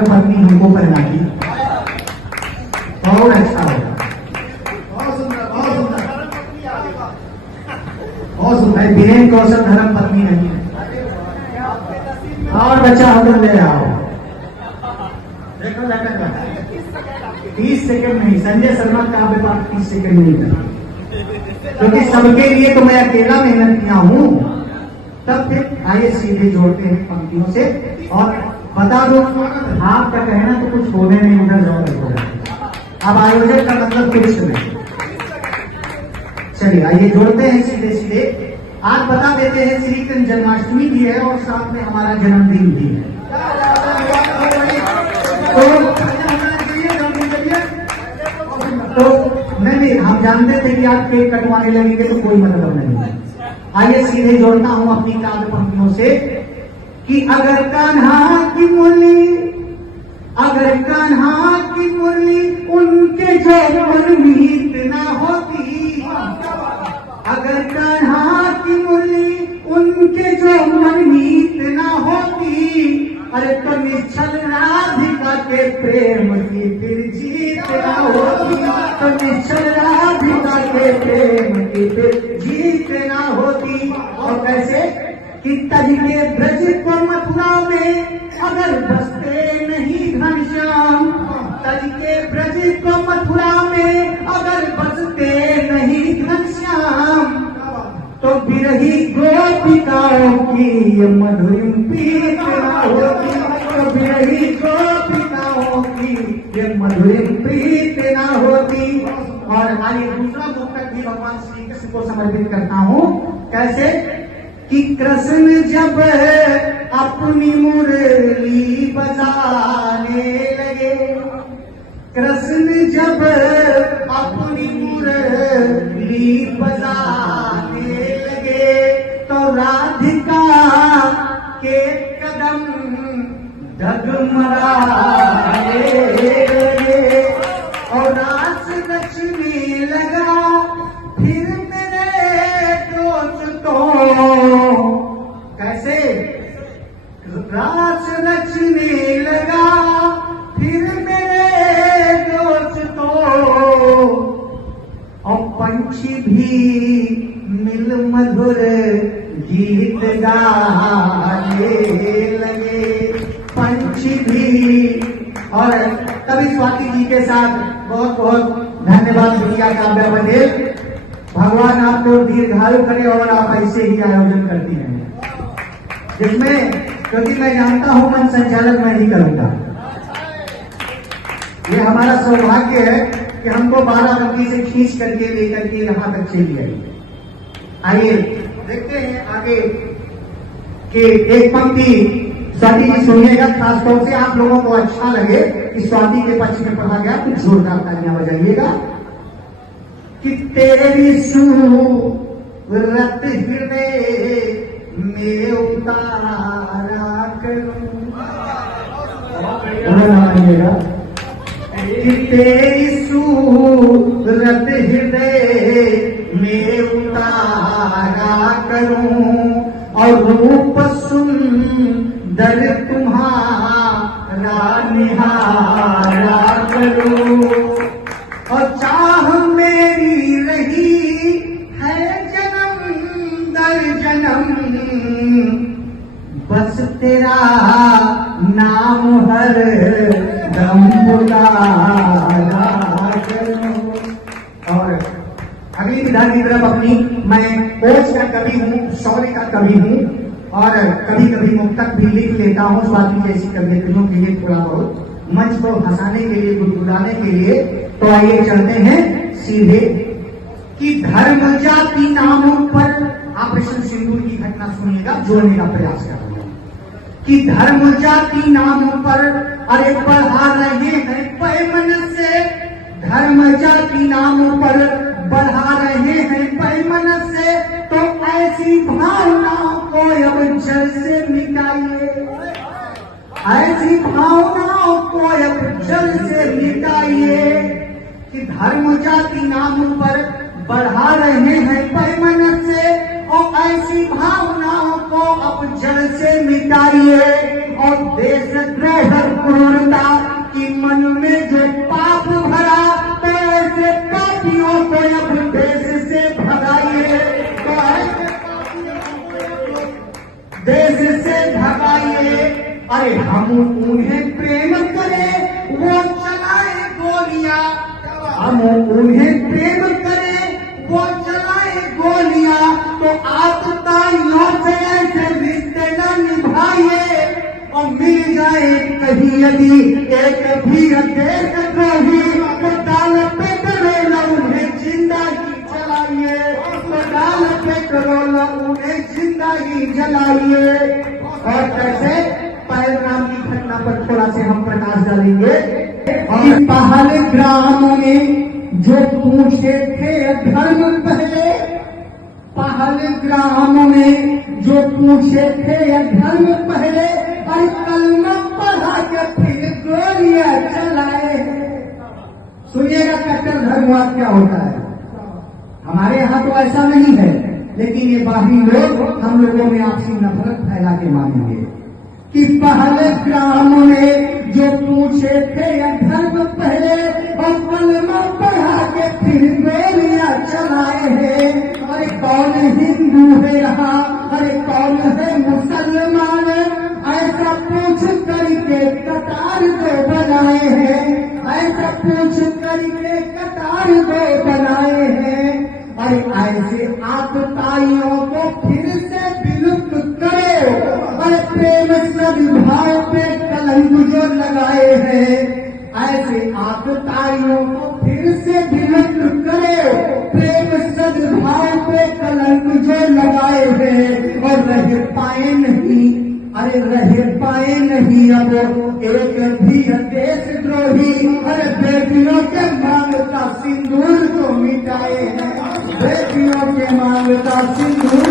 धर्म पत्नी हमको करना की और अच्छा होगा। बहुत सुंदर, बहुत सुंदर, बहुत सुंदर। वीरेंद्र कौशल धर्म पत्नी नहीं है। और बच्चा हम ले आओ, देखो लटक रहा है। 30 सेकंड नहीं, संजय शर्मा का आपके पास 30 सेकंड नहीं था, क्योंकि सबके लिए तो मैं अकेला मेहनत किया हूं। तब फिर आइए सीधे जोड़ते हैं पंक्तियों से और बता दो आपका कहना तो कुछ होने नहीं, उधर जाओ देखो। अब आयोजन का मतलब कुछ नहीं। चलिए आइए जोड़ते हैं सीधे सीधे। आज बता देते हैं श्री कृष्ण जन्माष्टमी भी है और साथ में हमारा जन्मदिन भी है। तो नहीं, हम जानते थे कि आप केक कटवाने लगेंगे तो कोई मतलब नहीं। आइए सीधे जोड़ता हूं अपनी काव्य पंक्तियों से कि अगर कान्हा की मुरली, अगर कान्हा की मुरली उनके जौहर मीत ना होती, अगर कान्हा की मुरली उनके जौहर मीत ना होती, अरे तो निश्चल राधिका के प्रेम की फिर जीत ना होती, तो निश्चल राधिका के प्रेम की फिर जीत ना होती। और कैसे कि तज के ब्रज को मथुरा में अगर बसते नहीं घनश्याम, तज के ब्रज को मथुरा में अगर बसते नहीं घनश्याम, तो बिरही गोपिकाओं की ये मधुरिम प्रीत ना होती, तो बिरही गोपिकाओं की ये मधुरिम प्रीत ना होती। और आइए दूसरा मुक्तक भी भगवान श्री कृष्ण को समर्पित करता हूं। कैसे कि कृष्ण जब अपनी मुरली बजाने लगे, कृष्ण जब अपनी मुरली बजाने लगे, तो राधिका के कदम डगमगाने लगे और रास रचने लगा फिर मेरे दोस्तों। कैसे रास रचने लगा फिर मेरे दोस्तों, और पंछी भी मिल मधुर गीत गाने लगे, पंछी भी। और तभी स्वाति जी के साथ बहुत बहुत धन्यवाद भैया काव्या पटेल। भगवान आपको दीर्घायु करे और आप ऐसे ही आयोजन करती रहें, जिसमें क्योंकि मैं जानता हूं मन संचालक मैं ही करूंगा। ये हमारा सौभाग्य है कि हमको बाराबंकी से खींच करके लेकर के यहां तक चली आई। आइए देखते हैं आगे कि एक पंक्ति स्वाति जी सुनिएगा, खासतौर से आप लोगों को अच्छा लगे कि स्वाति के पक्ष में पढ़ा गया तो जोरदार तालियां बजाइएगा। कि तेरी सूरत हृदय में उतारा करूं, कि तेरी सूरत हृदय में उतारा करूं, और रूप सुंदर तुम्हारा निहारा करूं, और चाह मेरी रही है जन्म दर जन्म, बस तेरा नाम हर दम बुलाया करूं। और अगली विधा की तरफ अपनी, मैं कोच का कवि हूँ, शौर्य का कवि हूँ और कभी कभी मुक्तक भी लिख लेता हूँ स्वाति जैसी कवियत्रियों के लिए, थोड़ा बहुत मंच को हंसाने के लिए, गुदगुदाने के लिए। तो आइए चलते हैं सीधे कि धर्म जाति नामों पर ऑपरेशन सिंदूर की घटना सुनिएगा, जोड़ने का प्रयास कर रहे हैं कि धर्म जाति नामों पर अरे बढ़ा रहे हैं पैमन से, धर्म जाति नामों पर बढ़ा रहे हैं पैमन से, तो ऐसी भावनाओं को अब जड़ से मिटाइए, ऐसी भावनाओं को अब जड़ से मिटाइए। कि धर्म जाति नाम पर बढ़ा रहे हैं पैमन से, और ऐसी भावनाओं को अब जड़ से मिटाइए। और देश द्रोह क्रूरता को अब देश से भगाइए, तो ऐसे पापियों को देश से भगाइए। अरे हम उन्हें प्रेम करें, वो चलाए गोलियां, हम उन्हें प्रेम करें, वो चलाए गोलियां, तो आप ताइयों से ऐसे रिश्ते न निभाइए। और मिल जाए कहीं यदि एक भी देशद्रोही, तो डाल पेट्रोल उन्हें जिंदा ही जलाइए, तो डाल पेट्रोल उन्हें जिंदा ही जलाइए। और कैसे पहलगाम की घटना पर थोड़ा से हम प्रकाश डालेंगे। और पहलगाम में जो पूछे थे धर्म पहले, पहलगाम में जो पूछे थे धर्म पहले, और कलमा पढ़ा के फिर गोलियां चलाए। सुनिएगा कट्टर धर्मवाद क्या होता है। हमारे यहाँ तो ऐसा नहीं है, लेकिन ये बाहरी लोग हम लोगों में आपसी नफरत फैला के मानेंगे कि पहलगाम में जो पूछे थे धर्म पहले, और कलमा पढ़ा के फिर गोलियां चलाए हैं। अरे कौन हिंदू है यहाँ, अरे कौन है मुसलमान, ऐसा पूछ करके कतार दो बनाए हैं, ऐसा पूछ करके कतार दो बनाए हैं। अरे ऐसे आपताइयों को फिर से विलुप्त करो, अरे प्रेम सद्भाव पे कलंक जो लगाए हैं, ऐसे आपताइयों को फिर से विलुप्त करो, प्रेम सद्भाव पे कलंक जो लगाए हैं। और रह पाए नहीं, अरे रह पाए नहीं अब एक भी देशद्रोही, अरे बेटियों के मांग का सिंदूर को मिटाए हैं, बेटियों के मांग का सिंदूर